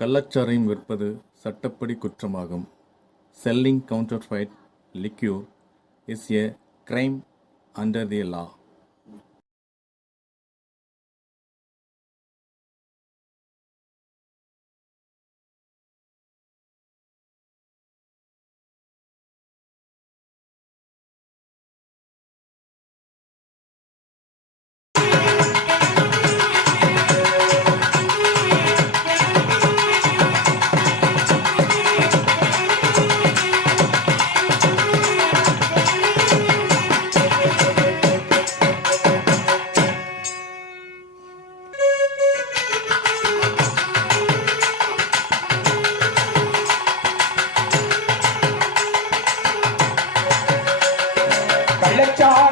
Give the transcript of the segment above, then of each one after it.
கள்ளச்சாரையும் விற்பது சட்டப்படி குற்றமாகும் selling counterfeit liquor is a crime under the லா குடிக்க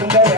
Gracias.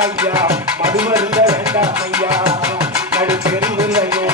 ஐயா மதுமருந்த வேண்டாம் ஐயா நடு பெருந்துள்ள